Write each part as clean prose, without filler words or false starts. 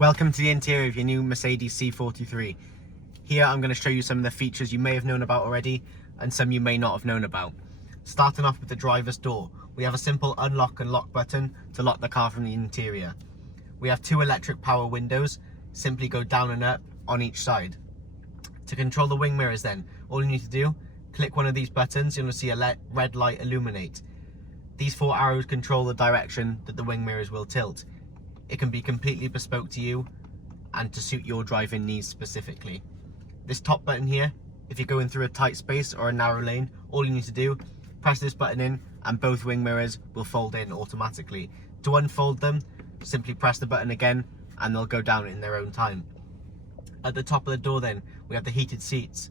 Welcome to the interior of your new Mercedes C43. Here I'm going to show you some of the features you may have known about already and some you may not have known about. Starting off with the driver's door, we have a simple unlock and lock button to lock the car from the interior. We have two electric power windows, simply go down and up on each side. To control the wing mirrors then, all you need to do, click one of these buttons, you're going to see a red light illuminate. These four arrows control the direction that the wing mirrors will tilt. It can be completely bespoke to you and to suit your driving needs specifically. This top button here, if you're going through a tight space or a narrow lane, all you need to do, press this button in and both wing mirrors will fold in automatically. To unfold them, simply press the button again and they'll go down in their own time. At the top of the door then, we have the heated seats.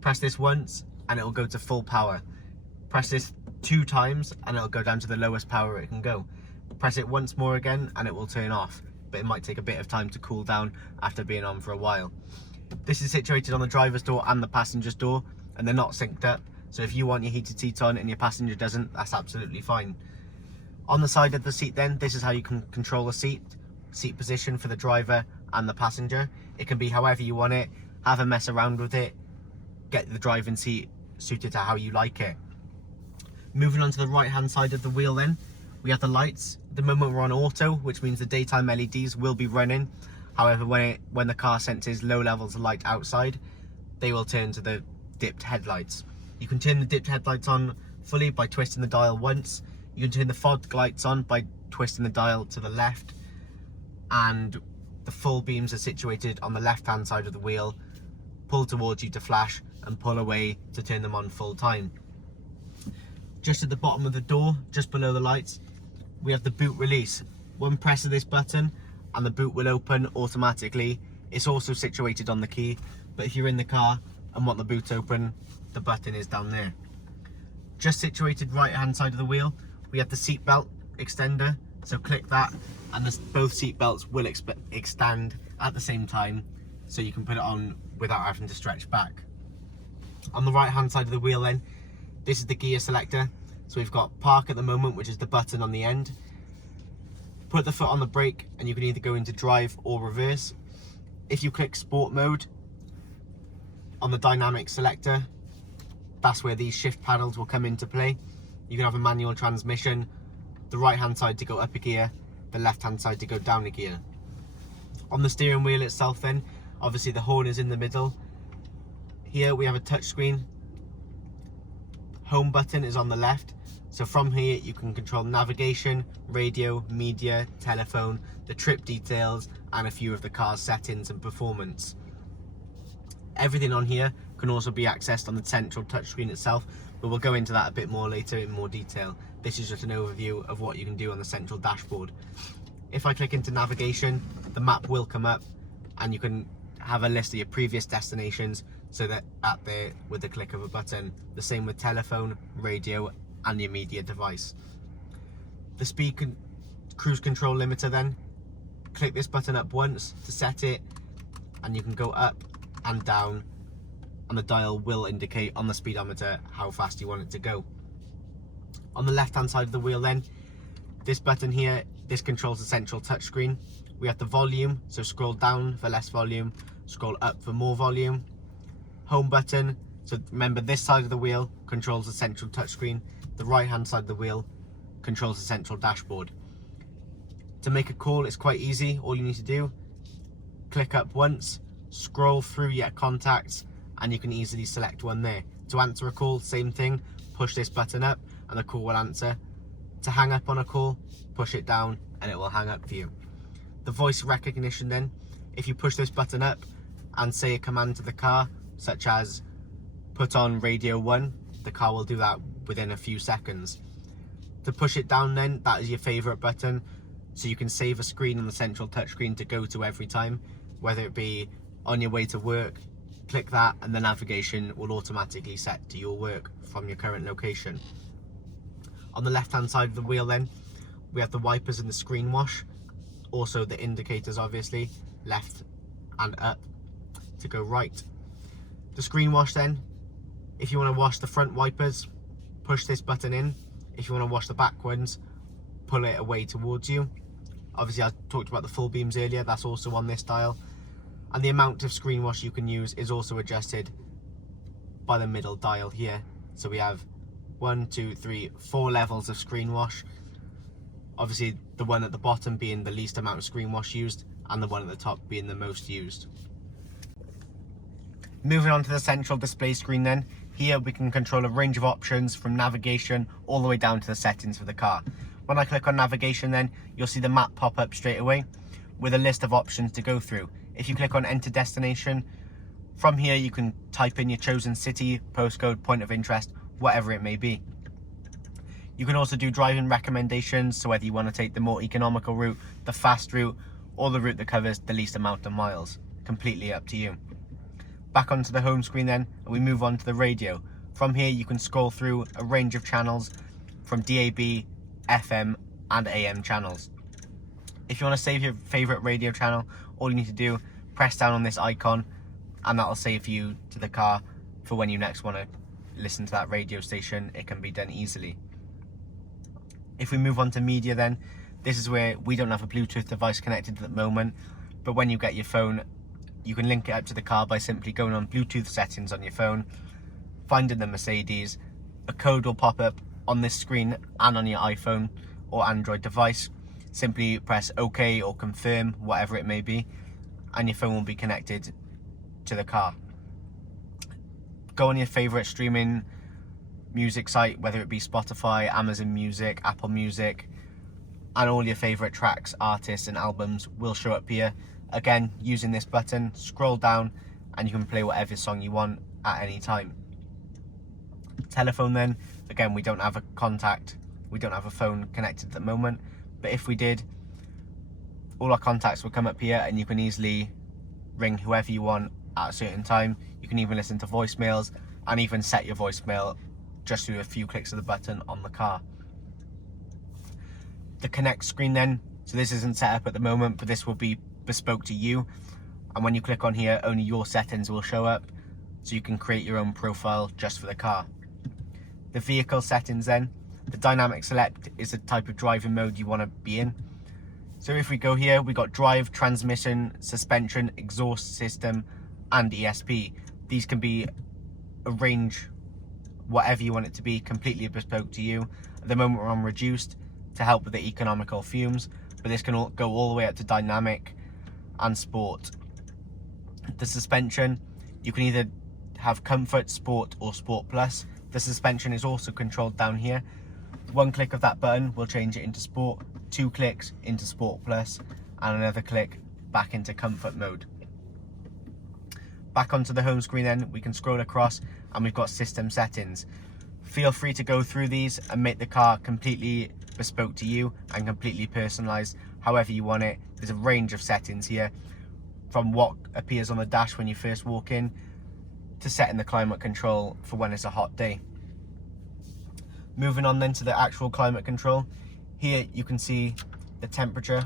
Press this once and it'll go to full power. Press this 2 times and it'll go down to the lowest power it can go. Press it once more again and it will turn off, but it might take a bit of time to cool down after being on for a while. This is situated on the driver's door and the passenger's door, and they're not synced up, so if you want your heated seats on and your passenger doesn't, that's absolutely fine. On the side of the seat then, this is how you can control the seat position for the driver and the passenger. It can be however you want it, have a mess around with it, get the driving seat suited to how you like it. Moving on to the right hand side of the wheel then, we have the lights. At the moment we're on auto, which means the daytime LEDs will be running. However, when the car senses low levels of light outside, they will turn to the dipped headlights. You can turn the dipped headlights on fully by twisting the dial once. You can turn the fog lights on by twisting the dial to the left. And the full beams are situated on the left hand side of the wheel. Pull towards you to flash and pull away to turn them on full time. Just at the bottom of the door, just below the lights, we have the boot release. One press of this button and the boot will open automatically. It's also situated on the key, but if you're in the car and want the boot open, the button is down there. Just situated right hand side of the wheel, we have the seat belt extender. So click that and both seat belts will extend at the same time, so you can put it on without having to stretch back. On the right hand side of the wheel then, this is the gear selector. So we've got park at the moment, which is the button on the end. Put the foot on the brake and you can either go into drive or reverse. If you click sport mode on the dynamic selector, that's where these shift paddles will come into play. You can have a manual transmission, the right hand side to go up a gear, the left hand side to go down a gear. On the steering wheel itself then, obviously the horn is in the middle. Here we have a touch screen. Home button is on the left, so from here you can control navigation, radio, media, telephone, the trip details and a few of the car's settings and performance. Everything on here can also be accessed on the central touchscreen itself, but we'll go into that a bit more later in more detail. This is just an overview of what you can do on the central dashboard. If I click into navigation, the map will come up and you can have a list of your previous destinations, so that at there with the click of a button. The same with telephone, radio and your media device. The speed cruise control limiter then, click this button up once to set it and you can go up and down and the dial will indicate on the speedometer how fast you want it to go. On the left hand side of the wheel then, this button here, this controls the central touchscreen. We have the volume, so scroll down for less volume, scroll up for more volume. Home button, so remember this side of the wheel controls the central touchscreen, the right hand side of the wheel controls the central dashboard. To make a call, it's quite easy. All you need to do, click up once, scroll through your contacts and you can easily select one there. To answer a call, same thing, push this button up and the call will answer. To hang up on a call, push it down and it will hang up for you. The voice recognition then, if you push this button up and say a command to the car, such as put on radio 1, the car will do that within a few seconds. To push it down then, that is your favorite button, so you can save a screen on the central touchscreen to go to every time, whether it be on your way to work. Click that and the navigation will automatically set to your work from your current location. On the left hand side of the wheel then, we have the wipers and the screen wash, also the indicators obviously, left and up to go right. The screen wash then, if you want to wash the front wipers, push this button in. If you want to wash the back ones, pull it away towards you. Obviously I talked about the full beams earlier, that's also on this dial. And the amount of screen wash you can use is also adjusted by the middle dial here. So we have 1, 2, 3, 4 levels of screen wash. Obviously the one at the bottom being the least amount of screen wash used, and the one at the top being the most used. Moving on to the central display screen then, here we can control a range of options from navigation all the way down to the settings for the car. When I click on navigation then, you'll see the map pop up straight away with a list of options to go through. If you click on enter destination, from here you can type in your chosen city, postcode, point of interest, whatever it may be. You can also do driving recommendations, so whether you want to take the more economical route, the fast route, or the route that covers the least amount of miles. Completely up to you. Back onto the home screen then, and we move on to the radio. From here you can scroll through a range of channels from DAB, FM and AM channels. If you want to save your favourite radio channel, all you need to do, press down on this icon and that'll save you to the car for when you next want to listen to that radio station. It can be done easily. If we move on to media then, this is where we don't have a Bluetooth device connected at the moment, but when you get your phone, you can link it up to the car by simply going on Bluetooth settings on your phone, finding the Mercedes. A code will pop up on this screen and on your iPhone or Android device. Simply press OK or confirm, whatever it may be, and your phone will be connected to the car. Go on your favourite streaming music site, whether it be Spotify, Amazon Music, Apple Music, and all your favourite tracks, artists and albums will show up here. Again, using this button, scroll down and you can play whatever song you want at any time. Telephone then, again, we don't have a contact, we don't have a phone connected at the moment, but if we did, all our contacts will come up here and you can easily ring whoever you want at a certain time. You can even listen to voicemails and even set your voicemail just through a few clicks of the button on the car. The connect screen then, so this isn't set up at the moment, but this will be bespoke to you, and when you click on here only your settings will show up, so you can create your own profile just for the car. The vehicle settings then, the dynamic select is the type of driving mode you want to be in. So if we go here, we got drive, transmission, suspension, exhaust system and ESP. These can be a range, whatever you want it to be, completely bespoke to you. At the moment we're on reduced to help with the economical fumes, but this can go all the way up to dynamic and sport. The suspension, you can either have comfort, sport or sport plus. The suspension is also controlled down here. One click of that button will change it into sport, 2 clicks into sport plus, and another click back into comfort mode. Back onto the home screen then, we can scroll across and we've got system settings. Feel free to go through these and make the car completely bespoke to you and completely personalized however you want it. There's a range of settings here, from what appears on the dash when you first walk in to setting the climate control for when it's a hot day. Moving on then to the actual climate control, here you can see the temperature.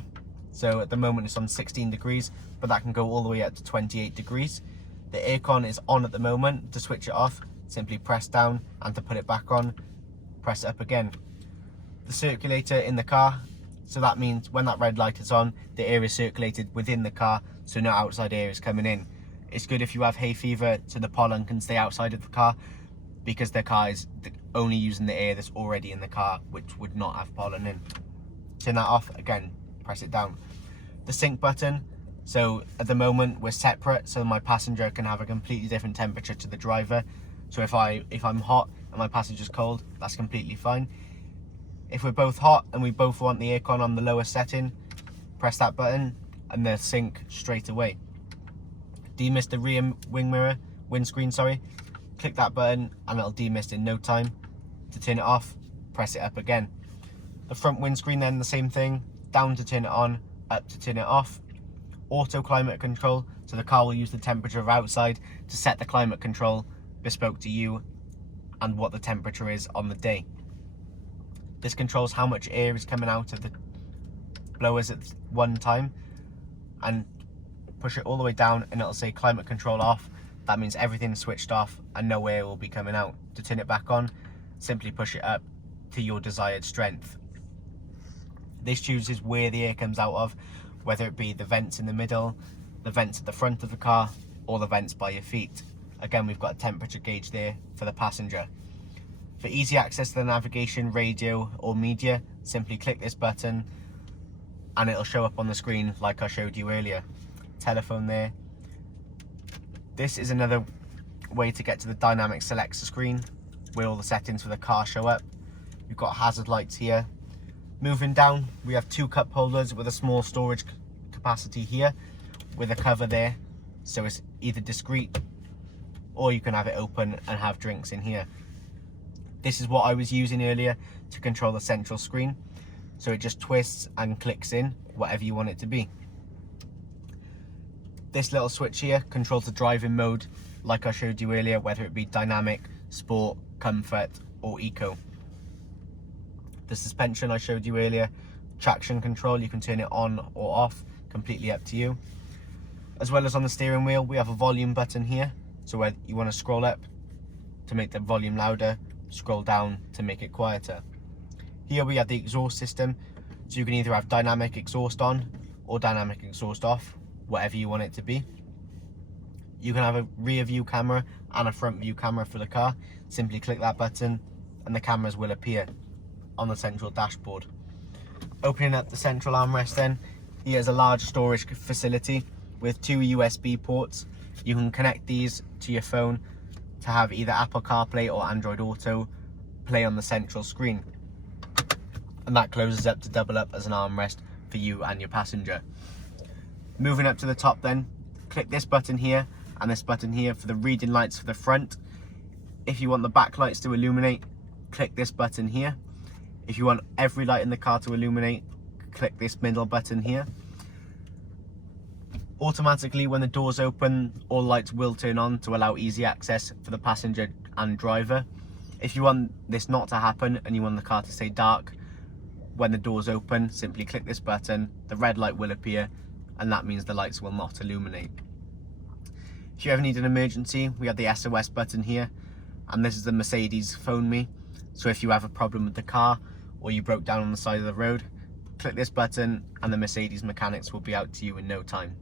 So at the moment it's on 16 degrees, but that can go all the way up to 28 degrees. The aircon is on at the moment. To switch it off, simply press down, and to put it back on, press it up again. The circulator in the car, so that means when that red light is on, the air is circulated within the car, so no outside air is coming in. It's good if you have hay fever, so the pollen can stay outside of the car, because the car is only using the air that's already in the car, which would not have pollen in. Turn that off, again, press it down. The sync button, so at the moment we're separate, so my passenger can have a completely different temperature to the driver. So if I'm hot and my passenger's cold, that's completely fine. If we're both hot and we both want the aircon on the lowest setting, press that button and they'll sync straight away. Demist the rear windscreen, click that button and it'll demist in no time. To turn it off, press it up again. The front windscreen then the same thing, down to turn it on, up to turn it off. Auto climate control, so the car will use the temperature of outside to set the climate control bespoke to you and what the temperature is on the day. This controls how much air is coming out of the blowers at one time, and push it all the way down and it'll say climate control off. That means everything's switched off and no air will be coming out. To turn it back on, simply push it up to your desired strength. This chooses where the air comes out of, whether it be the vents in the middle, the vents at the front of the car, or the vents by your feet. Again, we've got a temperature gauge there for the passenger. For easy access to the navigation, radio or media, simply click this button and it'll show up on the screen like I showed you earlier. Telephone there. This is another way to get to the dynamic Selector screen where all the settings for the car show up. We've got hazard lights here. Moving down, we have 2 cup holders with a small storage capacity here with a cover there, so it's either discreet or you can have it open and have drinks in here. This is what I was using earlier to control the central screen, so it just twists and clicks in whatever you want it to be. This little switch here controls the driving mode like I showed you earlier, whether it be dynamic, sport, comfort or eco. The suspension I showed you earlier, traction control, you can turn it on or off, completely up to you. As well as on the steering wheel, we have a volume button here, so whether you want to scroll up to make the volume louder, scroll down to make it quieter. Here we have the exhaust system, so you can either have dynamic exhaust on or dynamic exhaust off, whatever you want it to be. You can have a rear view camera and a front view camera for the car. Simply click that button and the cameras will appear on the central dashboard. Opening up the central armrest then, here's a large storage facility with 2 USB ports. You can connect these to your phone to have either Apple CarPlay or Android Auto play on the central screen. And that closes up to double up as an armrest for you and your passenger. Moving up to the top then, click this button here and this button here for the reading lights for the front. If you want the back lights to illuminate, click this button here. If you want every light in the car to illuminate, click this middle button here. Automatically, when the doors open, all lights will turn on to allow easy access for the passenger and driver. If you want this not to happen and you want the car to stay dark, when the doors open, simply click this button, the red light will appear, and that means the lights will not illuminate. If you ever need an emergency, we have the SOS button here, and this is the Mercedes Phone Me. So if you have a problem with the car or you broke down on the side of the road, click this button and the Mercedes mechanics will be out to you in no time.